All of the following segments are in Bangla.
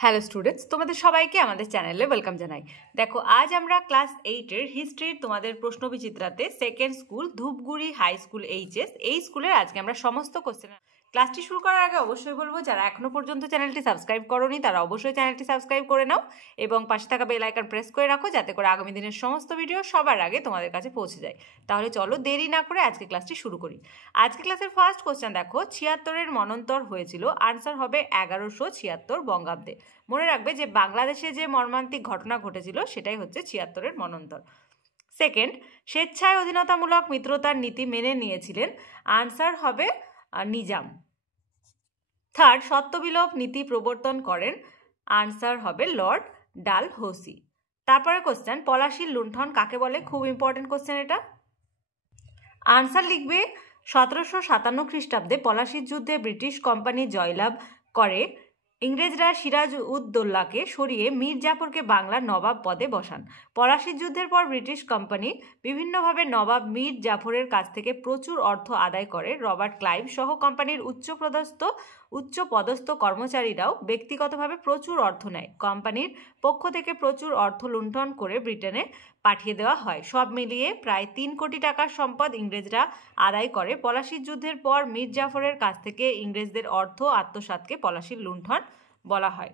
হ্যালো স্টুডেন্টস, তোমাদের সবাইকে আমাদের চ্যানেলে ওয়েলকাম জানাই। দেখো, আজ আমরা ক্লাস 8-এর হিস্ট্রির তোমাদের প্রশ্নবিচিত্রাতে second school Dhupguri high school HS এই স্কুলের আজকে আমরা সমস্ত কোশ্চেন। ক্লাসটি শুরু করার আগে অবশ্যই বলবো, যারা এখনো পর্যন্ত চ্যানেলটি সাবস্ক্রাইব করোনি তারা অবশ্যই চ্যানেলটি সাবস্ক্রাইব করে নাও এবং পাশে থাকা বেল আইকন প্রেস করে রাখো, যাতে করে আগামী দিনের সমস্ত ভিডিও সবার আগে তোমাদের কাছে পৌঁছে যায়। তাহলে চলো দেরি না করে আজকে ক্লাসটি শুরু করি। আজকে ক্লাসের ফার্স্ট কোশ্চেন দেখো, 76-এর মন্বন্তর হয়েছিল, আনসার হবে 1176 বঙ্গাব্দে। মনে রাখবে যে বাংলাদেশে যে মর্মান্তিক ঘটনা ঘটেছিল সেটাই হচ্ছে 76-এর মন্বন্তর। সেকেন্ড, স্বেচ্ছায় অধীনতামূলক মিত্রতার নীতি মেনে নিয়েছিলেন, আনসার হবে নিজাম। থার্ড, সত্যবিলোপ নীতি প্রবর্তন করেন, আনসার হবে লর্ড ডালহৌসি। তারপরে কোশ্চেন, পলাশীর লুণ্ঠন কাকে বলে? খুব ইম্পর্টেন্ট কোশ্চেন এটা। আনসার লিখবে 1757 খ্রিস্টাব্দে পলাশীর যুদ্ধে ব্রিটিশ কোম্পানি জয়লাভ করে ইংরেজরা সিরাজ উদ্দৌলাকে সরিয়ে মীর জাফরকে বাংলার নবাব পদে বসান। পলাশীর যুদ্ধের পর ব্রিটিশ কোম্পানি বিভিন্নভাবে নবাব মীর জাফরের কাছ থেকে প্রচুর অর্থ আদায় করে। রবার্ট ক্লাইভ সহ কোম্পানির উচ্চপদস্থ কর্মচারীরাও ব্যক্তিগতভাবে প্রচুর অর্থ নেয়। কোম্পানির পক্ষ থেকে প্রচুর অর্থ লুণ্ঠন করে ব্রিটেনে পাঠিয়ে দেওয়া হয়। সব মিলিয়ে প্রায় 3 কোটি টাকার সম্পদ ইংরেজরা আদায় করে। পলাশীর যুদ্ধের পর মীর জাফরের কাছ থেকে ইংরেজদের অর্থ আত্মসাৎকে পলাশীর লুণ্ঠন বলা হয়।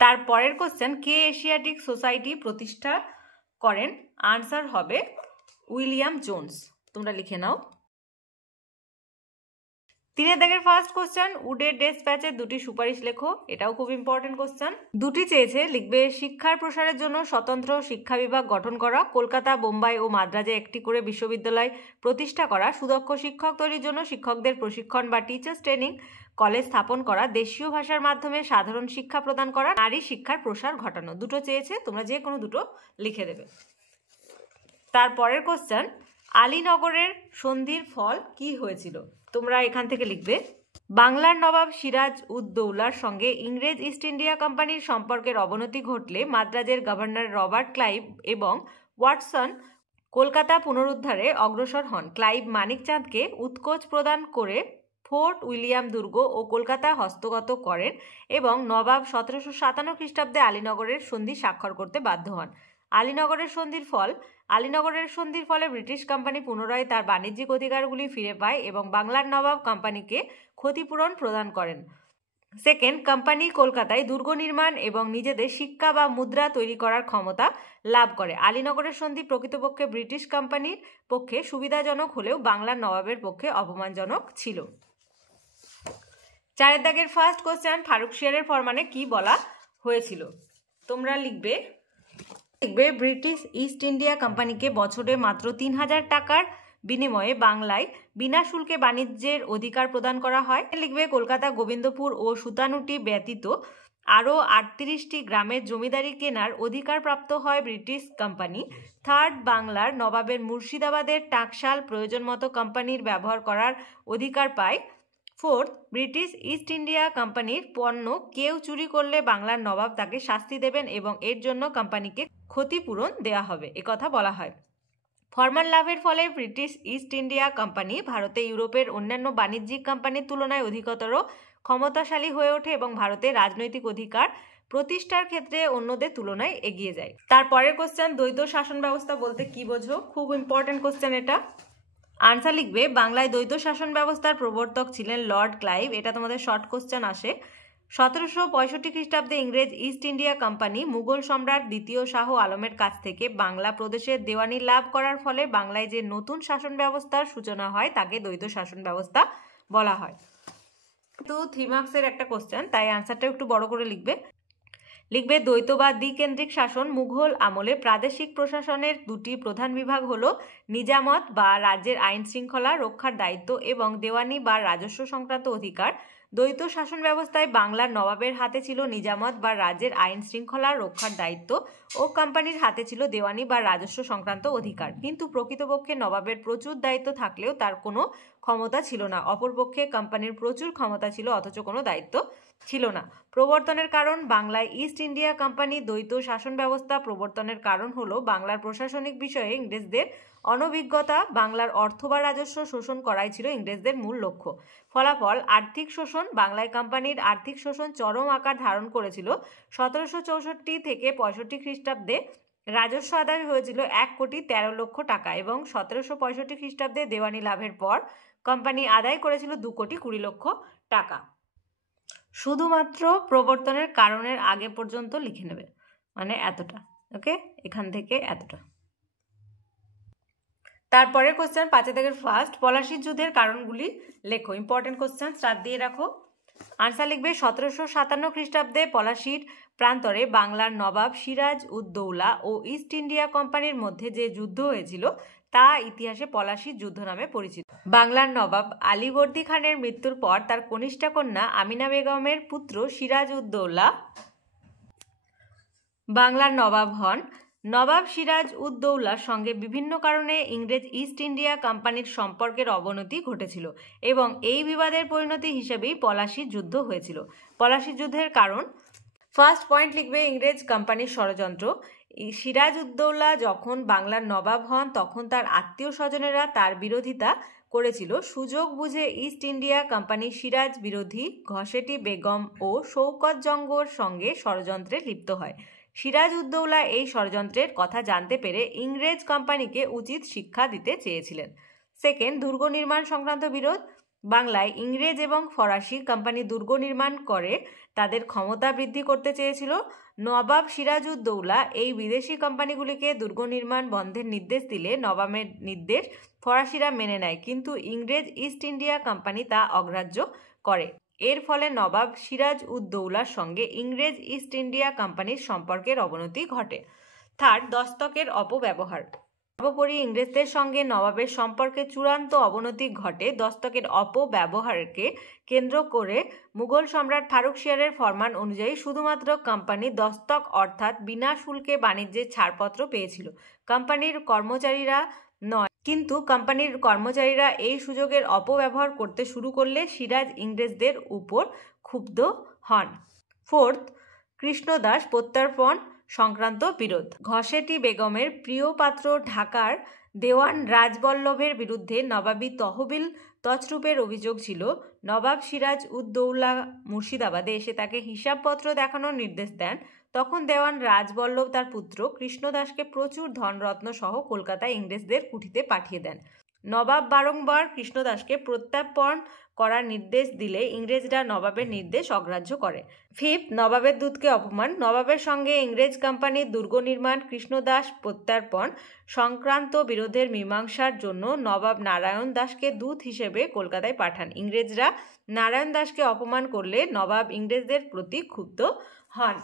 তারপরের কোশ্চেন, কে এশিয়াটিক সোসাইটি প্রতিষ্ঠা করেন? আনসার হবে উইলিয়াম জোন্স। তোমরা লিখে নাও। 3 দাগের ফার্স্ট কোশ্চেন, উডের ডেসপ্যাচের দুটি সুপারিশ লেখো। এটাও খুব ইম্পর্টেন্ট কোশ্চেন। দুটি চেয়েছে, লিখবে শিক্ষার প্রসারের জন্য স্বতন্ত্র শিক্ষা বিভাগ গঠন করা, কলকাতা, বোম্বাই ও মাদ্রাজে একটি করে বিশ্ববিদ্যালয় প্রতিষ্ঠা করা, সুদক্ষ শিক্ষক তৈরির জন্য শিক্ষকদের প্রশিক্ষণ বা টিচার্স ট্রেনিং কলেজ স্থাপন করা, দেশীয় ভাষার মাধ্যমে সাধারণ শিক্ষা প্রদান করা, নারী শিক্ষার প্রসার ঘটানো। দুটো চেয়েছে, তোমরা যে কোনো দুটো লিখে দেবে। তারপরের কোশ্চেন, আলীনগরের সন্ধির ফল কি হয়েছিল? তোমরা এখান থেকে লিখবে বাংলার নবাব সিরাজ উদ্দৌলার সঙ্গে ইংরেজ ইস্ট ইন্ডিয়া কোম্পানির সম্পর্কের অবনতি ঘটলে মাদ্রাজের গভর্নর রবার্ট ক্লাইভ এবং ওয়াটসন কলকাতা পুনরুদ্ধারে অগ্রসর হন। ক্লাইভ মানিকচাঁদকে উৎকোচ প্রদান করে ফোর্ট উইলিয়াম দুর্গ ও কলকাতা হস্তগত করেন এবং নবাব 1757 খ্রিস্টাব্দে আলীনগরের সন্ধি স্বাক্ষর করতে বাধ্য হন। আলীনগরের সন্ধির ফলে ব্রিটিশ কোম্পানি পুনরায় তার বাণিজ্যিক অধিকারগুলি ফিরে পায় এবং বাংলার নবাব কোম্পানিকে ক্ষতিপূরণ প্রদান করেন। সেকেন্ড, কোম্পানি কলকাতায় দুর্গ নির্মাণ এবং নিজেদের শিক্ষা বা মুদ্রা তৈরি করার ক্ষমতা লাভ করে। আলীনগরের সন্ধি প্রকৃতপক্ষে ব্রিটিশ কোম্পানির পক্ষে সুবিধাজনক হলেও বাংলার নবাবের পক্ষে অপমানজনক ছিল। 4 দাগের ফার্স্ট কোশ্চেন, ফারুকশিয়ারের ফরমানে কি বলা হয়েছিল? তোমরা লিখবে ব্রিটিশ ইস্ট ইন্ডিয়া কোম্পানিকে বছরে মাত্র 3000 টাকার বিনিময়ে বাংলায় বিনা শুল্কে বাণিজ্যের অধিকার প্রদান করা হয়। লিখবে কলকাতা, গোবিন্দপুর ও সুতানুটি ব্যতীত আরও 38টি গ্রামের জমিদারি কেনার অধিকার প্রাপ্ত হয় ব্রিটিশ কোম্পানি। থার্ড, বাংলার নবাবের মুর্শিদাবাদের টাকশাল প্রয়োজন মতো কোম্পানির ব্যবহার করার অধিকার পায়। ফোর্থ, ব্রিটিশ ইস্ট ইন্ডিয়া কোম্পানির পণ্য কেউ চুরি করলে বাংলার নবাব তাকে শাস্তি দেবেন এবং এর জন্য কোম্পানিকে ক্ষতিপূরণ দেওয়া হবে, একথা বলা হয়। ফরমান লাভের ফলে ব্রিটিশ ইস্ট ইন্ডিয়া কোম্পানি ভারতে ইউরোপের অন্যান্য বাণিজ্যিক কোম্পানির তুলনায় অধিকতর ক্ষমতাশালী হয়ে ওঠে এবং ভারতে রাজনৈতিক অধিকার প্রতিষ্ঠার ক্ষেত্রে অন্যদের তুলনায় এগিয়ে যায়। তারপরের কোশ্চেন, দ্বৈত শাসন ব্যবস্থা বলতে কি বোঝো? খুব ইম্পর্টেন্ট কোশ্চেন এটা। আনসার লিখবে বাংলায় দ্বৈত শাসন ব্যবস্থার প্রবর্তক ছিলেন লর্ড ক্লাইভ। এটা তোমাদের শর্ট কোশ্চেন আসে। 1765 খ্রিস্টাব্দে ইংরেজ ইস্ট ইন্ডিয়া কোম্পানি মুঘল সম্রাট দ্বিতীয় শাহ আলমের কাছ থেকে বাংলা প্রদেশের দেওয়ানি লাভ করার ফলে বাংলায় যে নতুন শাসন ব্যবস্থার সূচনা হয় তাকে দ্বৈত শাসন ব্যবস্থা বলা হয়। তো 3 মার্কসের একটা কোশ্চেন, তাই আনসারটা একটু বড় করে লিখবে দ্বৈত বা দ্বিকেন্দ্রিক শাসন। মুঘল আমলে প্রাদেশিক প্রশাসনের দুটি প্রধান বিভাগ হলো নিজামত বা রাজ্যের আইন শৃঙ্খলা রক্ষার দায়িত্ব এবং দেওয়ানি বা রাজস্ব সংক্রান্ত অধিকার। দ্বৈত শাসন ব্যবস্থায় বাংলার নবাবের হাতে ছিল নিজামত বা রাজ্যের আইন শৃঙ্খলা রক্ষার দায়িত্ব ও কোম্পানির হাতে ছিল দেওয়ানি বা রাজস্ব সংক্রান্ত অধিকার। কিন্তু প্রকৃতপক্ষে নবাবের প্রচুর দায়িত্ব থাকলেও তার কোনো ক্ষমতা ছিল না। অপরপক্ষে কোম্পানির প্রচুর ক্ষমতা ছিল অথচ কোনো দায়িত্ব ছিল না। প্রবর্তনের কারণ, বাংলায় ইস্ট ইন্ডিয়া কোম্পানি দ্বৈত শাসন ব্যবস্থা প্রবর্তনের কারণ হলো বাংলার প্রশাসনিক বিষয়ে ইংরেজদের অনভিজ্ঞতা। বাংলার অর্থ বা রাজস্ব শোষণ করাই ছিল ইংরেজদের মূল লক্ষ্য। ফলাফল, আর্থিক শোষণ। বাংলায় কোম্পানির আর্থিক শোষণ চরম আকার ধারণ করেছিল। 1764 থেকে 65 খ্রিস্টাব্দে রাজস্ব আদায় হয়েছিল 1,13,00,000 টাকা এবং 1765 খ্রিস্টাব্দে দেওয়ানি লাভের পর কোম্পানি আদায় করেছিল 2,20,00,000 টাকা। শুধুমাত্র প্রবর্তনের কারণের আগে পর্যন্ত লিখে নেবে, মানে এতটা। ওকে, এখান থেকে এতটা। তারপরের কোশ্চেন 5 থেকে ফার্স্ট, পলাশির যুদ্ধের কারণগুলি লেখো। ইম্পর্টেন্ট কোশ্চেন, স্টার্ট দিয়ে রাখো। আনসার লিখবে 1757 খ্রিস্টাব্দে পলাশির প্রান্তরে বাংলার নবাব সিরাজ উদ্দৌলা ও ইস্ট ইন্ডিয়া কোম্পানির মধ্যে যে যুদ্ধ হয়েছিল তা ইতিহাসে পলাশির যুদ্ধ নামে পরিচিত। বাংলার নবাব আলীবর্দী খানের মৃত্যুর পর তার কনিষ্ঠা কন্যা আমিনা বেগমের পুত্র সিরাজ উদ্দৌলা বাংলার নবাব হন। নবাব সিরাজ উদ্দৌলার সঙ্গে বিভিন্ন কারণে ইংরেজ ইস্ট ইন্ডিয়া কোম্পানির সম্পর্কের অবনতি ঘটেছিল এবং এই বিবাদের পরিণতি হিসেবেই পলাশির যুদ্ধ হয়েছিল। পলাশির যুদ্ধের কারণ, ফার্স্ট পয়েন্ট লিখবে ইংরেজ কোম্পানির ষড়যন্ত্র। সিরাজ উদ্দৌলা যখন বাংলার নবাব হন তখন তার আত্মীয় স্বজনেরা তার বিরোধিতা করেছিল। সুযোগ বুঝে ইস্ট ইন্ডিয়া কোম্পানি সিরাজ বিরোধী ঘসেটি বেগম ও শৌকত জঙ্গর সঙ্গে ষড়যন্ত্রে লিপ্ত হয়। সিরাজ উদ্দৌলা এই ষড়যন্ত্রের কথা জানতে পেরে ইংরেজ কোম্পানিকে উচিত শিক্ষা দিতে চেয়েছিলেন। সেকেন্ড, দুর্গ নির্মাণ সংক্রান্ত বিরোধ। বাংলায় ইংরেজ এবং ফরাসি কোম্পানি দুর্গ নির্মাণ করে তাদের ক্ষমতা বৃদ্ধি করতে চেয়েছিল। নবাব সিরাজউদ্দৌলা এই বিদেশি কোম্পানিগুলিকে দুর্গ নির্মাণ বন্ধের নির্দেশ দিলে নবাবের নির্দেশ ফরাসিরা মেনে নেয়, কিন্তু ইংরেজ ইস্ট ইন্ডিয়া কোম্পানি তা অগ্রাহ্য করে। এর ফলে নবাব সিরাজউদ্দৌলার সঙ্গে ইংরেজ ইস্ট ইন্ডিয়া কোম্পানির সম্পর্কের অবনতি ঘটে। থার্ড, দস্তকের অপব্যবহার। সর্বোপরি ইংরেজদের সঙ্গে নবাবের সম্পর্কে চূড়ান্ত অবনতি ঘটে। দস্তকের অপব্যবহারকে কেন্দ্র করে মুঘল সম্রাট ফারুকশিয়ারের ফরমান অনুযায়ী শুধুমাত্র কোম্পানি দস্তক অর্থাৎ বিনা শুল্কে বাণিজ্যের ছাড়পত্র পেয়েছিল, কোম্পানির কর্মচারীরা নয়। কিন্তু কোম্পানির কর্মচারীরা এই সুযোগের অপব্যবহার করতে শুরু করলে সিরাজ ইংরেজদের উপর ক্ষুব্ধ হন। ফোর্থ, কৃষ্ণদাস প্রত্যর্পণ সংক্রান্ত বিরোধ। ঘসেটি বেগমের প্রিয় পাত্র ঢাকার দেওয়ান রাজবল্লভের বিরুদ্ধে নবাবী তহবিল তছরূপের অভিযোগ ছিল। নবাব সিরাজ উদ্দৌলা মুর্শিদাবাদে এসে তাকে হিসাবপত্র দেখানোর নির্দেশ দেন। তখন দেওয়ান রাজবল্লভ তার পুত্র কৃষ্ণদাসকে প্রচুর ধনরত্ন সহ কলকাতায় ইংরেজদের কুঠিতে পাঠিয়ে দেন। নবাব বারংবার কৃষ্ণদাসকে প্রত্যর্পণ করার নির্দেশ দিলে ইংরেজরা নবাবের নির্দেশ অগ্রাহ্য করে। ফিফথ, নবাবের দূতকে অপমান। নবাবের সঙ্গে ইংরেজ কোম্পানির দুর্গ নির্মাণ কৃষ্ণদাস প্রত্যর্পণ সংক্রান্ত বিরোধের মীমাংসার জন্য নবাব নারায়ণ দাসকে দূত হিসেবে কলকাতায় পাঠান। ইংরেজরা নারায়ণ দাসকে অপমান করলে নবাব ইংরেজদের প্রতি ক্ষুব্ধ হন।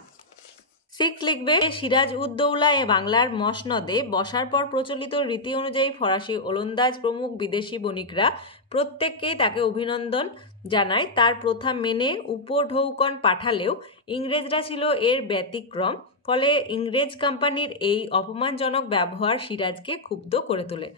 সিক্স লিখবে সিরাজ উদ্দৌলা বাংলার মসনদে বসার পর প্রচলিত রীতি অনুযায়ী ফরাসি ওলন্দাজ প্রমুখ বিদেশি বণিকরা প্রত্যেককেই তাকে অভিনন্দন জানায়। তার প্রথা মেনে উপঢৌকন পাঠালেও ইংরেজরা ছিল এর ব্যতিক্রম। ফলে ইংরেজ কোম্পানির এই অপমানজনক ব্যবহার সিরাজকে ক্ষুব্ধ করে তোলে।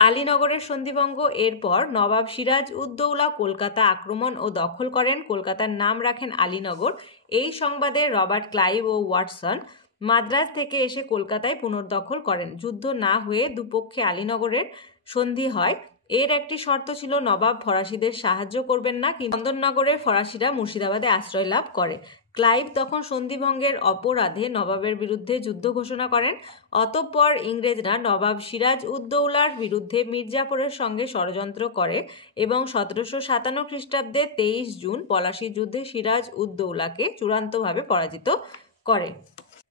আলীনগরের সন্ধিভঙ্গ। এরপর নবাব সিরাজ উদ্দৌলা কলকাতা আক্রমণ ও দখল করেন। কলকাতার নাম রাখেন আলীনগর। এই সংবাদে রবার্ট ক্লাইভ ও ওয়াটসন মাদ্রাজ থেকে এসে কলকাতায় পুনর্দখল করেন। যুদ্ধ না হয়ে দুপক্ষে আলীনগরের সন্ধি হয়। এর একটি শর্ত ছিল নবাব ফরাসিদের সাহায্য করবেন না, কিন্তু চন্দননগরের ফরাসিরা মুর্শিদাবাদে আশ্রয় লাভ করে। ক্লাইভ তখন সন্ধিভঙ্গের অপরাধে নবাবের বিরুদ্ধে যুদ্ধ ঘোষণা করেন। অতঃপর ইংরেজরা নবাব সিরাজ উদ্দৌলার বিরুদ্ধে মির্জাফরের সঙ্গে ষড়যন্ত্র করে এবং 1757 খ্রিস্টাব্দে 23 জুন পলাশির যুদ্ধে সিরাজ উদ্দৌলাকে চূড়ান্তভাবে পরাজিত করে।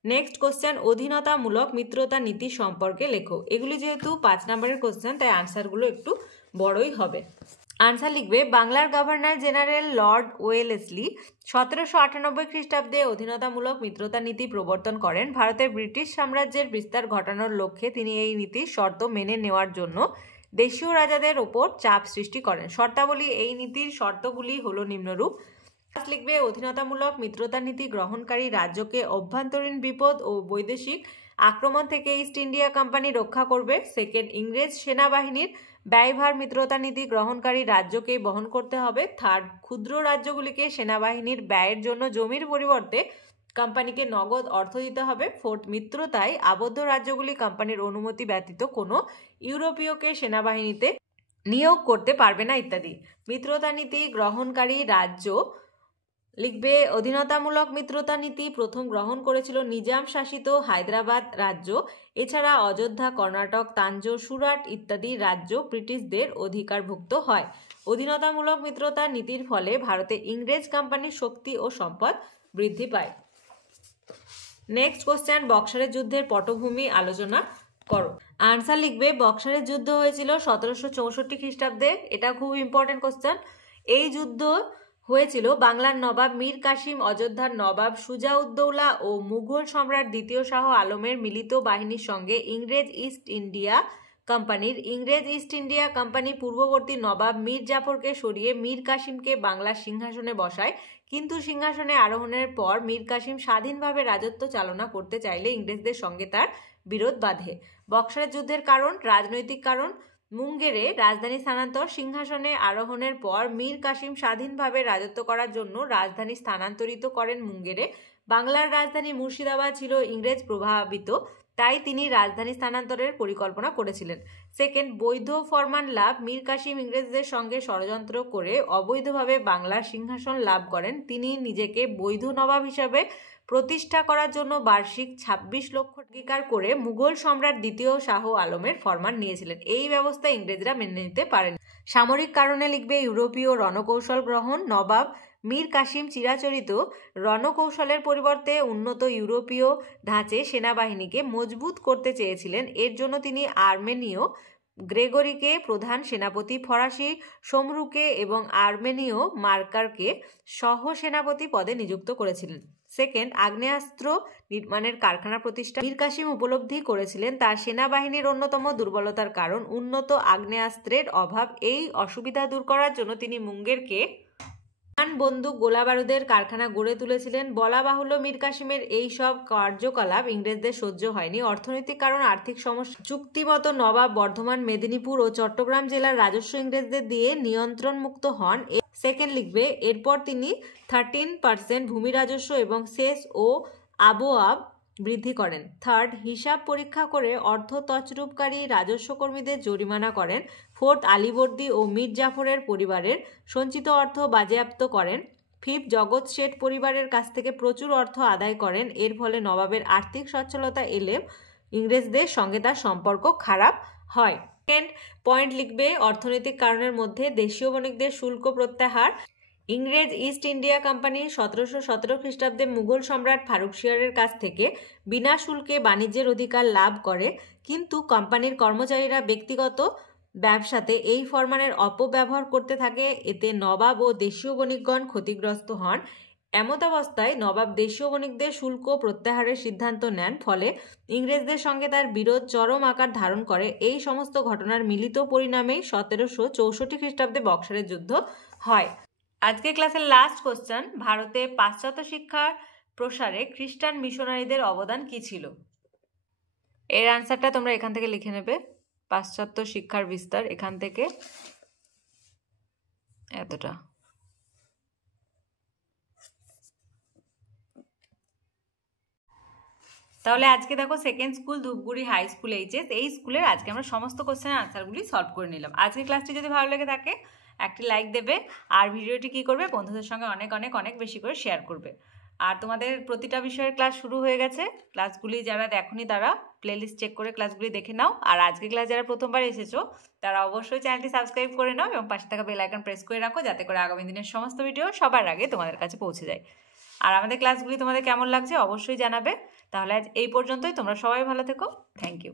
নেক্সট কোশ্চেন, অধীনতামূলক মিত্রতা নীতি সম্পর্কে লেখো। এগুলি যেহেতু 5 নম্বরের কোশ্চেন তাই আনসারগুলো একটু বড়ই হবে। আনসার লিখবে বাংলার গভর্নর জেনারেল লর্ড ওয়েলেসলি 1798 খ্রিস্টাব্দে অধীনতামূলক মিত্রতা নীতি প্রবর্তন করেন। ভারতের ব্রিটিশ সাম্রাজ্যের বিস্তার ঘটানোর লক্ষ্যে তিনি এই নীতির শর্ত মেনে নেওয়ার জন্য দেশীয় রাজাদের ওপর চাপ সৃষ্টি করেন। শর্তাবলী। এই নীতির শর্তগুলি হল নিম্নরূপ। লিখবে অধীনতামূলক মিত্রতা নীতি গ্রহণকারী রাজ্যকে অভ্যন্তরীণ বিপদ ও বৈদেশিক আক্রমণ থেকে ইস্ট ইন্ডিয়া কোম্পানি রক্ষা করবে। সেকেন্ড, ইংরেজ সেনাবাহিনীর ব্যয়ভার মিত্রতা নীতি গ্রহণকারী রাজ্যকে বহন করতে হবে। থার্ড, ক্ষুদ্র রাজ্যগুলিকে সেনাবাহিনীর ব্যয়ের জন্য জমির পরিবর্তে কোম্পানিকে নগদ অর্থ দিতে হবে। ফোর্থ, মিত্রতায় আবদ্ধ রাজ্যগুলি কোম্পানির অনুমতি ব্যতীত কোনো ইউরোপীয়কে সেনাবাহিনীতে নিয়োগ করতে পারবে না ইত্যাদি। মিত্রতা নীতি গ্রহণকারী রাজ্য লিখবে অধীনতামূলক মিত্রতা নীতি প্রথম গ্রহণ করেছিল নিজাম শাসিত হায়দ্রাবাদ রাজ্য। এছাড়া অযোধ্যা, কর্ণাটক, তাঞ্জোর, সুরাট ইত্যাদি রাজ্য ব্রিটিশদের অধিকারভুক্ত হয়। অধীনতামূলক মিত্রতা নীতির ফলে ভারতে ইংরেজ কোম্পানির শক্তি ও সম্পদ বৃদ্ধি পায়। নেক্সট কোশ্চেন, বক্সারের যুদ্ধের পটভূমি আলোচনা করো। আনসার লিখবে বক্সারের যুদ্ধ হয়েছিল 1764 খ্রিস্টাব্দে। এটা খুব ইম্পর্টেন্ট কোশ্চেন। এই যুদ্ধ হয়েছিল বাংলার নবাব মীর কাসিম, অযোধ্যার নবাব সুজাউদ্দৌলা ও মুঘল সম্রাট দ্বিতীয় শাহ আলমের মিলিত বাহিনীর সঙ্গে ইংরেজ ইস্ট ইন্ডিয়া কোম্পানির। ইংরেজ ইস্ট ইন্ডিয়া কোম্পানি পূর্ববর্তী নবাব মীর জাফরকে সরিয়ে মীর কাসিমকে বাংলার সিংহাসনে বসায়, কিন্তু সিংহাসনে আরোহণের পর মীর কাসিম স্বাধীনভাবে রাজত্ব চালনা করতে চাইলে ইংরেজদের সঙ্গে তার বিরোধ বাধে। বক্সারের যুদ্ধের কারণ, রাজনৈতিক কারণ। মুঙ্গেরে রাজধানী স্থানান্তর। সিংহাসনে আরোহণের পর মীর কাসিম স্বাধীনভাবে রাজত্ব করার জন্য রাজধানী স্থানান্তরিত করেন মুঙ্গেরে। বাংলার রাজধানী মুর্শিদাবাদ ছিল ইংরেজ প্রভাবিত, তাই তিনি রাজধানী স্থানান্তরের পরিকল্পনা করেছিলেন। সেকেন্ড, বৈধ ফরমান লাভ। মীর কাসিম ইংরেজদের সঙ্গে ষড়যন্ত্র করে অবৈধভাবে বাংলার সিংহাসন লাভ করেন। তিনি নিজেকে বৈধ নবাব হিসাবে প্রতিষ্ঠা করার জন্য বার্ষিক 26 লক্ষ অঙ্গীকার করে মুঘল সম্রাট দ্বিতীয় শাহ আলমের ফরমান নিয়েছিলেন। এই ব্যবস্থা ইংরেজরা মেনে নিতে পারেন। সামরিক কারণে লিখবে ইউরোপীয় রণকৌশল গ্রহণ। নবাব মীর কাসিম চিরাচরিত রণকৌশলের পরিবর্তে উন্নত ইউরোপীয় ধাঁচে সেনাবাহিনীকে মজবুত করতে চেয়েছিলেন। এর জন্য তিনি আর্মেনীয় গ্রেগরিকে প্রধান সেনাপতি, ফরাসি সোমরুকে এবং আর্মেনীয় মার্কারকে সহ সেনাপতি পদে নিযুক্ত করেছিলেন। সেকেন্ড, আগ্নেয়াস্ত্র নির্মাণের কারখানা প্রতিষ্ঠা। মীর কাসিম উপলব্ধি করেছিলেন তার সেনাবাহিনীর অন্যতম দুর্বলতার কারণ উন্নত আগ্নেয়াস্ত্রের অভাব। এই অসুবিধা দূর করার জন্য তিনি মুঙ্গেরকে বন্দুক, গোলা বারুদের কারখানা গড়ে তুলেছিলেন। বলা বাহুল্য মীর কাসিমের এই সব কার্যকলাপ ইংরেজদের সহ্য হয়নি। অর্থনৈতিক কারণ, আর্থিক সমস্যা। চুক্তিমতো নবাব বর্ধমান, মেদিনীপুর ও চট্টগ্রাম জেলার রাজস্ব ইংরেজদের দিয়ে নিয়ন্ত্রণ মুক্ত হন। সেকেন্ড লিখবে এরপর তিনি 13% ভূমি রাজস্ব এবং সেস ও আবওয়াব বৃদ্ধি করেন। থার্ড, হিসাব পরীক্ষা করে অর্থ তছরূপকারী রাজস্ব কর্মীদের জরিমানা করেন। ফোর্থ, আলীবর্দী ও মীর জাফরের পরিবারের সঞ্চিত অর্থ বাজেয়াপ্ত করেন। ফিফথ, জগৎ শেঠ পরিবারের কাছ থেকে প্রচুর অর্থ আদায় করেন। এর ফলে নবাবের আর্থিক সচ্ছলতা এলেও ইংরেজদের সঙ্গে তার সম্পর্ক খারাপ হয়। সেকেন্ড পয়েন্ট লিখবে অর্থনৈতিক কারণের মধ্যে দেশীয় বণিকদের শুল্ক প্রত্যাহার। ইংরেজ ইস্ট ইন্ডিয়া কোম্পানি 1717 খ্রিস্টাব্দে মুঘল সম্রাট ফারুকশিয়ারের কাছ থেকে বিনা শুল্কে বাণিজ্যের অধিকার লাভ করে, কিন্তু কোম্পানির কর্মচারীরা ব্যক্তিগত ব্যবসাতে এই ফরমানের অপব্যবহার করতে থাকে। এতে নবাব ও দেশীয় বণিকগণ ক্ষতিগ্রস্ত হন। এমতাবস্থায় নবাব দেশীয় বণিকদের শুল্ক প্রত্যাহারের সিদ্ধান্ত নেন। ফলে ইংরেজদের সঙ্গে তার বিরোধ চরম আকার ধারণ করে। এই সমস্ত ঘটনার মিলিত পরিণামেই 1764 খ্রিস্টাব্দে বক্সারের যুদ্ধ হয়। আজকে ক্লাসের লাস্ট কোশ্চেন, ভারতে পাশ্চাত্য শিক্ষার প্রসারে খ্রিস্টান মিশনারিদের অবদান কি ছিল? এর আনসারটা তোমরা এখান থেকে লিখে নেবে। পাশ্চাত্য শিক্ষার বিস্তার এখান থেকে এতটা। তাহলে আজকে দেখো second school Dhupguri high school HS, এই স্কুলের আজকে আমরা সমস্ত কোশ্চেনের আনসারগুলি সলভ করে নিলাম। আজকের ক্লাসটি যদি ভালো লেগে থাকে একটি লাইক দেবে, আর ভিডিওটি কি করবে বন্ধুদের সঙ্গে অনেক অনেক অনেক বেশি করে শেয়ার করবে। আর তোমাদের প্রতিটা বিষয়ের ক্লাস শুরু হয়ে গেছে, ক্লাসগুলি যারা দেখোনি তারা প্লেলিস্ট চেক করে ক্লাসগুলি দেখে নাও। আর আজকে ক্লাস যারা প্রথমবার এসেছো তারা অবশ্যই চ্যানেলটি সাবস্ক্রাইব করে নাও এবং পাশে থাকা বেল আইকন প্রেস করে রাখো, যাতে করে আগামী দিনের সমস্ত ভিডিও সবার আগে তোমাদের কাছে পৌঁছে যায়। আর আমাদের ক্লাসগুলি তোমাদের কেমন লাগছে অবশ্যই জানাবে। তাহলে আজ এই পর্যন্তই, তোমরা সবাই ভালো থেকো। Thank you.